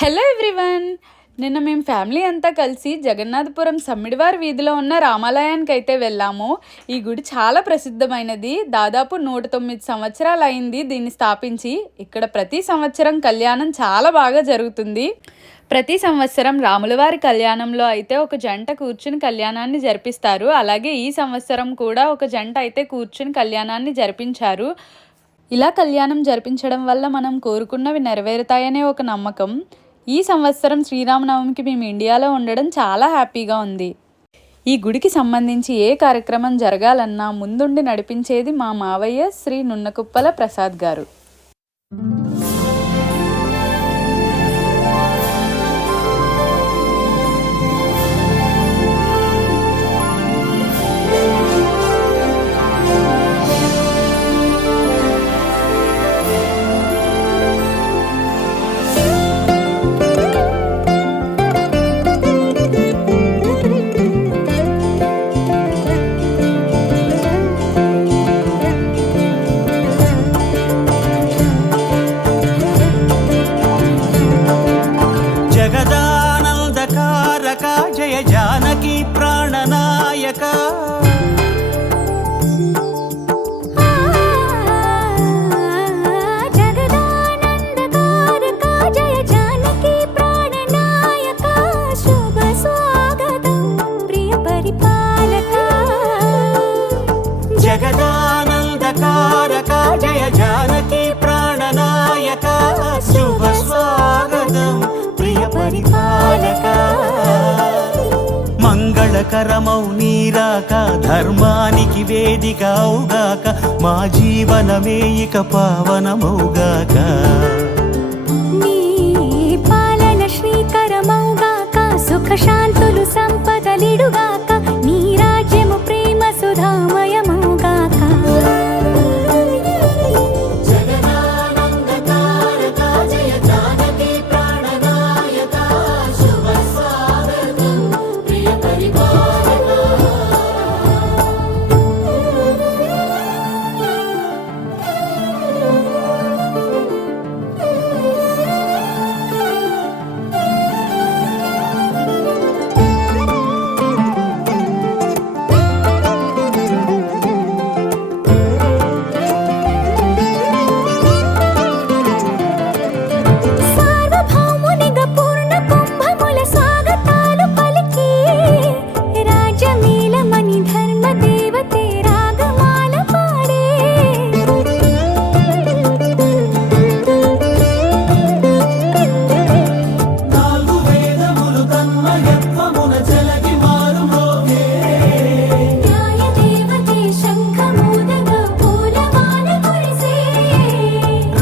Hello everyone. నిన్న మేము family అంతా కలిసి జగన్నాథపురం సమ్మిడివారి వీధిలో ఉన్న రామాలయానికి అయితే వెళ్ళాము. ఈ గుడి చాలా ప్రసిద్ధమైనది. దాదాపు 109 సంవత్సరాలు అయింది దీన్ని స్థాపించి. ఇక్కడ ప్రతి సంవత్సరం కళ్యాణం చాలా బాగా జరుగుతుంది. ప్రతి సంవత్సరం రాములవారి కళ్యాణంలో అయితే ఒక జంట కూర్చుని కళ్యాణాన్ని జరిపిస్తారు. అలాగే ఈ సంవత్సరం కూడా ఒక జంట అయితే కూర్చుని కళ్యాణాన్ని జరిపించారు. ఇలా కళ్యాణం జరిపించడం వల్ల మనం కోరుకున్నవి నెరవేరుతాయనే ఒక నమ్మకం. ఈ సంవత్సరం శ్రీరామనవమికి మేము ఇండియాలో ఉండడం చాలా హ్యాపీగా ఉంది. ఈ గుడికి సంబంధించి ఏ కార్యక్రమం జరగాలన్నా ముందుండి నడిపించేది మా మావయ్య శ్రీ నున్నకుప్పల ప్రసాద్ గారు. జయ జానకి ప్రాణనాయక జగదానందకారక జయ జానకి ప్రాణనాయక శుభ స్వాగతం ప్రియ పరిపాలక. జగదానందకారక జయ జానకి ప్రాణనాయక శుభ స్వాగతం ప్రియ పరిపాలక. మంగళకరమౌ నీరాక ధర్మానికి వేదికవుగాక మా జీవనమే ఇక పావనమౌగాక. నీ పాలన శ్రీకరమౌగాక సుఖ శాంతులు సంపదలిడుగాక నీ రాజ్యము ప్రేమ సుధామయమౌగాక.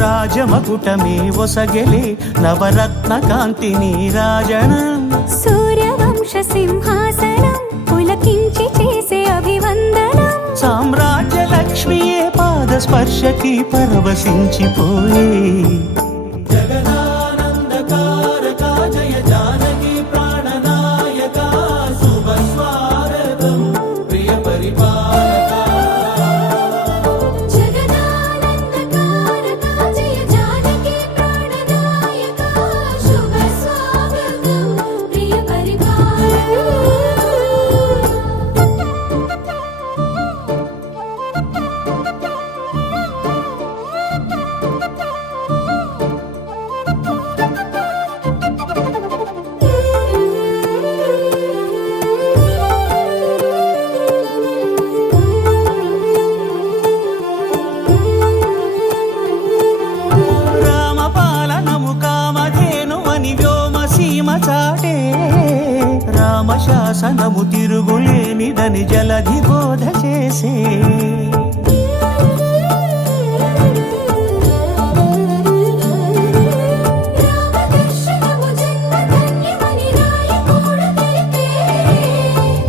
రాజమకుటమే ఒసగెలే నవరత్న కాంతి నీరాజనం సూర్యవంశ సింహాసనం పులకించి చేసే అభివందనం. సామ్రాజ్య లక్ష్మియే పాద స్పర్శకి పరవశించిపోయే. జగదానందకారక జయ జానకి ప్రాణనాయక శుభ స్వాగతం ప్రియ పరిపాలక. రామశాసనము తిరుగులేనిదని జలధి బోధ చేసే.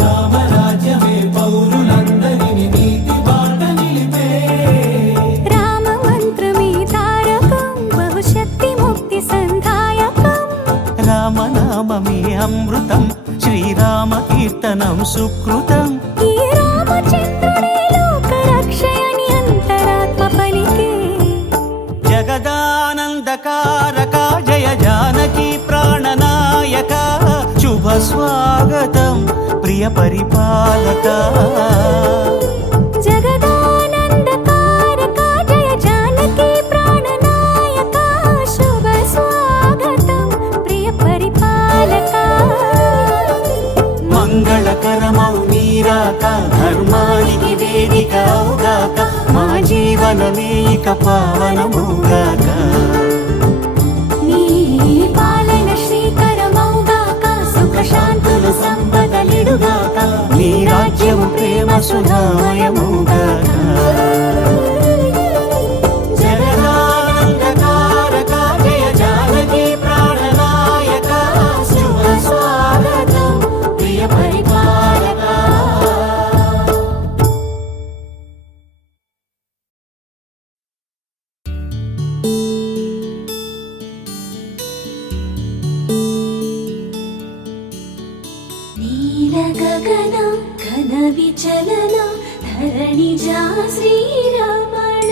రామరాజ్యమే పౌరులందరిని నీతి బాట నిలిపే. రామ మంత్రమే తారకం బహుశక్తి ముక్తి సంధాయకం. రామనామమే అమృతం శ్రీరామ కీర్తనం సుకృతం. ఈ రామచంద్రుడే లోక రక్షయని అంతరాత్మ పలికే. జగదానందకారక జయ జానకి ప్రా ప్రియ పరిపాలక జగదానందకారక జయ జానకి ప్రాణనాయక శుభ స్వాగతం ప్రియ పరిపాలక మంగళకరమౌ నీరాక ధర్మానికి వేదిక అవుగాక మా జీవనమే ఇక పావనమౌగాక నీ పాలన శ్రీకరమౌగాక సుఖ శాంతులు సంపదలిడుగాక నీ రాజ్యము ప్రేమ సుధామయమౌగాక జగదానందకారక జయ జానకి ప్రాణనాయక శుభ స్వాగతం ప్రియ పరిపాలక నీల గగన ఘన విచలన ధరణిజా శ్రీరమణ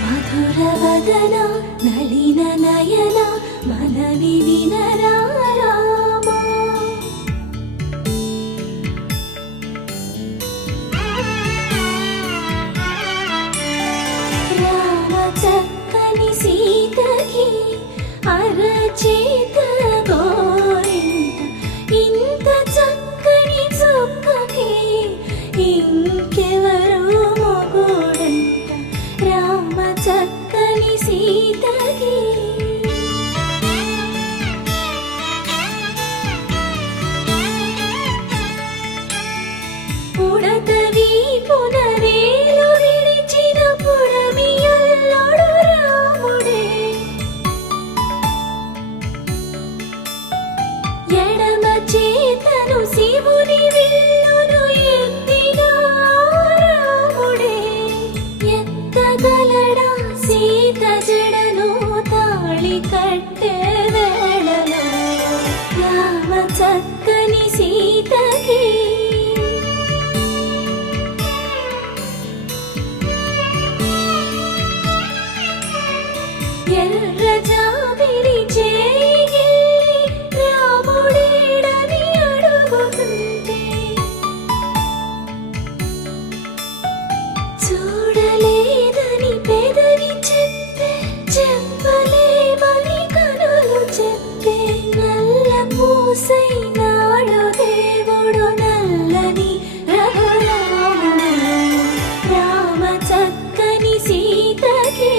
మధుర వదన నళిన నయన మనవి వినరా రామా రామ చక్కని సీతకి అరచేత గోరింట ఇంత చక్కని చుక్కకి ఇంకెవరు మొగుడంట రామ చక్కని సీతకి పుడతవి పునవేలు విడిచిన పుడమియల్లోడు రాముడే ఎడమ చేతను శివుని విల్లును ఎత్తిన రాముడే ఎత్తగలడా సీత జడను తాళి కట్టే వేళలో రామ చక్కని సీతకి ఎర్ర జాబిలి చేయి రాముడేడని అడుగుతుంటే చూడలేదని పెదవి చెప్పే చెప్పలేమని కనులు చెప్పే నల్ల పూసై నాడు దేవుడు నల్లని రఘురాముడు రామ చక్కని సీతకి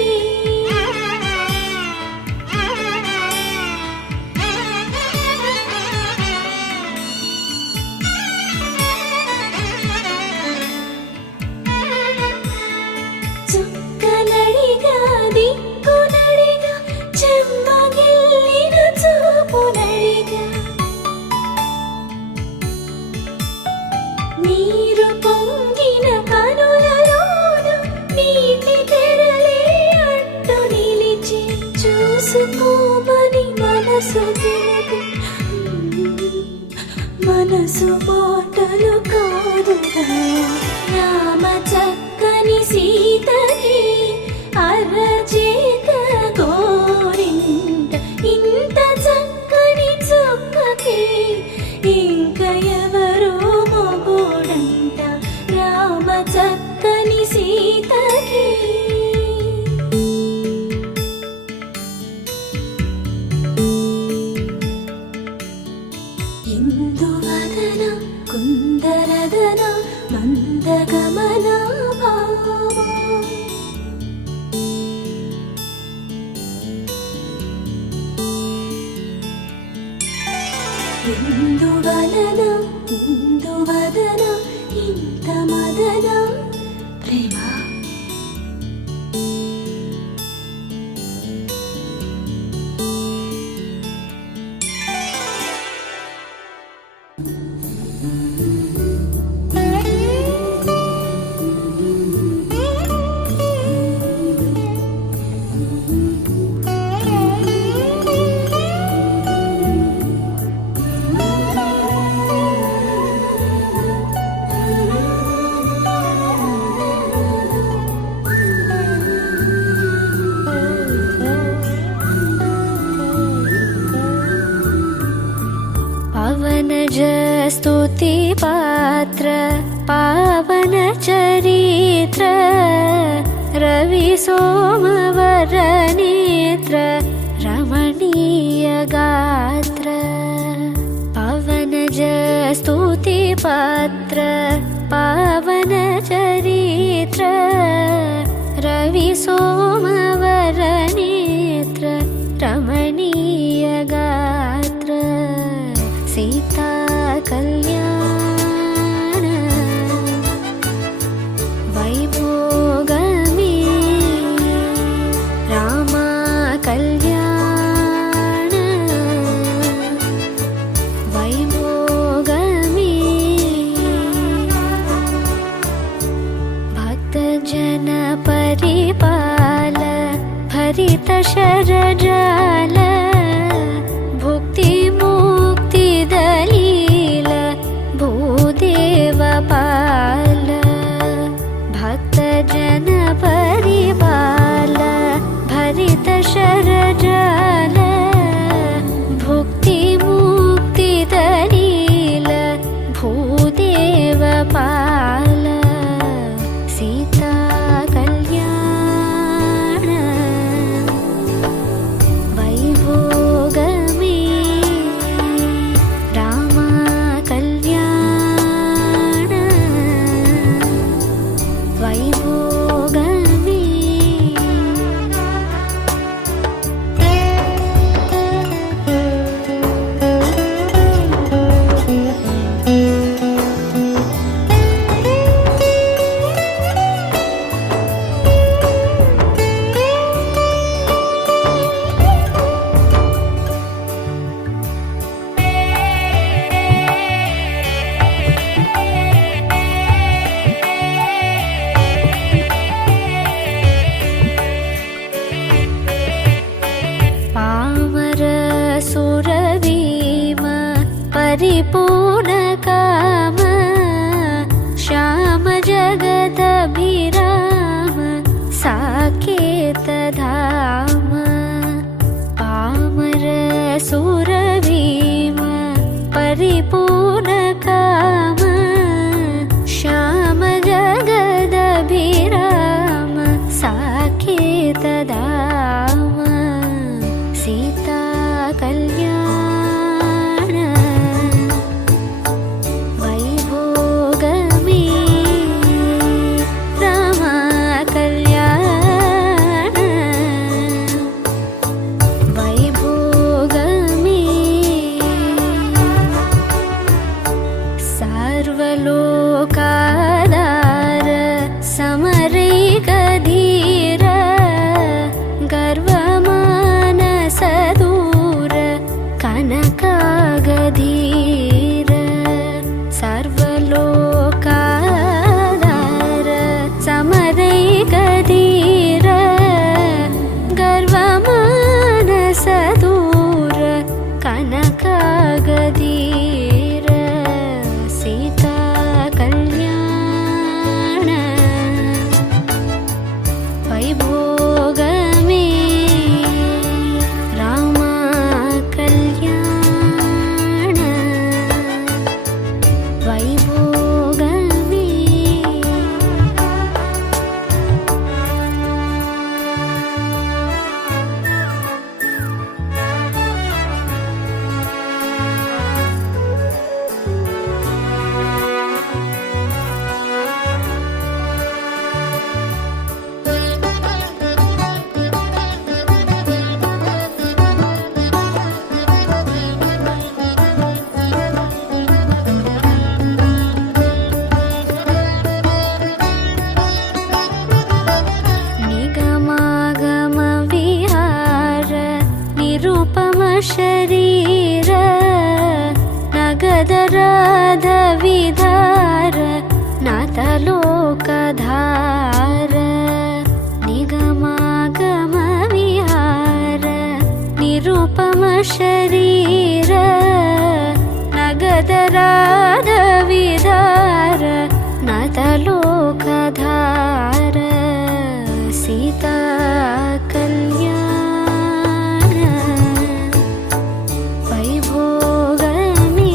చుక్కనడిగా దిక్కునడిగా చెమ్మగిల్లిన చూపునడిగా నీరు పొంగిన కనులలోన నీటి తెరలే అడ్డు నిలిచి చూసుకోమని మనసు తెలుగు మనసు మాటలు కాదుగా రామ చక్కని సీతకి అరచేత గోరింట ఇంత చక్కని చుక్కకి ఇంక ఎవరు మొగుడంట రామ చక్కని సీతకి ఇందువదన కుందరదన మందగమన स्तुतिपात्र पावनचरित्र रविसोमवरनेत्र रमणीयगात्र पवनज स्तुतिपात्र पावनचरित्र रविसोमवरनेत्र रमणीयगात्र सीता कल्याण वैभोगमे रामा कल्याण वैभोगमे भक्तजन परिपाल भरित शरजाल भुक्ति मुक्ति दलील भूदेव पाल भक्तजन परिपाल भरित शरजाल भुक्ति मुक्ति दलील भूदेव पाल सीता कल्याण वैभोगमे रामा कल्याण वैभोगमे पामर सुरवीम परिपूर्णकाम श्याम जगदभिराम साकेतधाम पामर सुरवीम परिपूर्णकाम श्याम जगदभिराम साकेतधाम सीता कल्याण वैभोगमे रामा कल्याण वैभोगमे सर्वलोकाधार समरैकधीर गर्वमानसदूर कनकागधीर सर्वलोकाधार समरैकधीर गर्वमानसदूर कनकागधीर सीता कल्याण वैभोगमे रामा कल्याण वैभोगमे निगमागम विहार निरुपम शरीर नगदराध विधार नाथलोकधार निगमागम विहार निरुपम शरीर नगदराध विधार नाथलोकधार सीता कल्याण वैभोगमे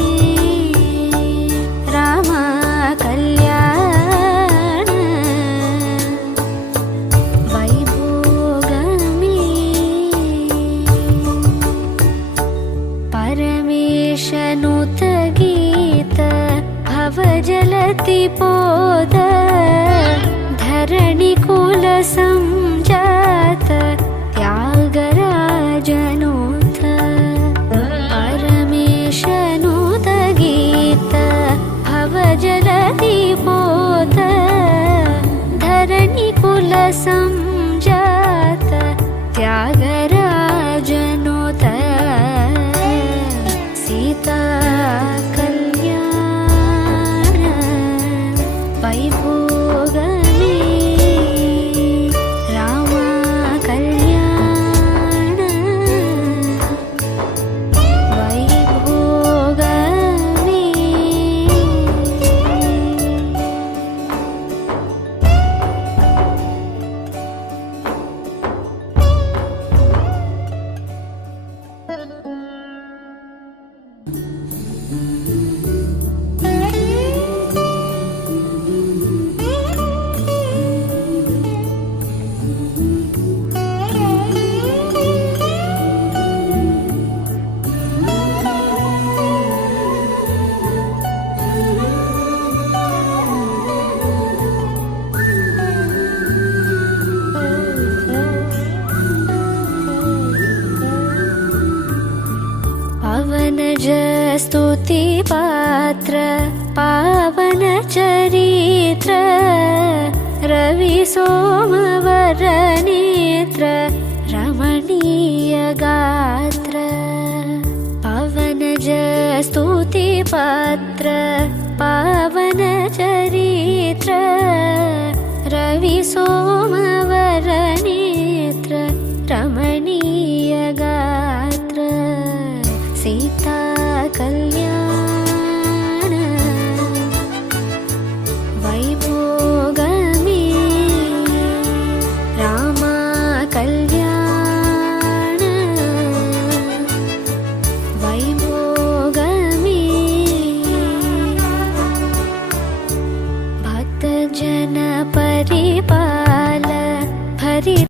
संजात त्यागराजनुत सीता कल्याण वैभोगमे राम कल्याण वैभोगमे। पवनज स्तुति पात्र पावन चरित्र रवि सोमवर नेत्र रमणीय गात्र पवनज स्तुति पात्र पावन चरित्र रवि सोमवर नेत्र रमणीय गात्र सीता कल्याण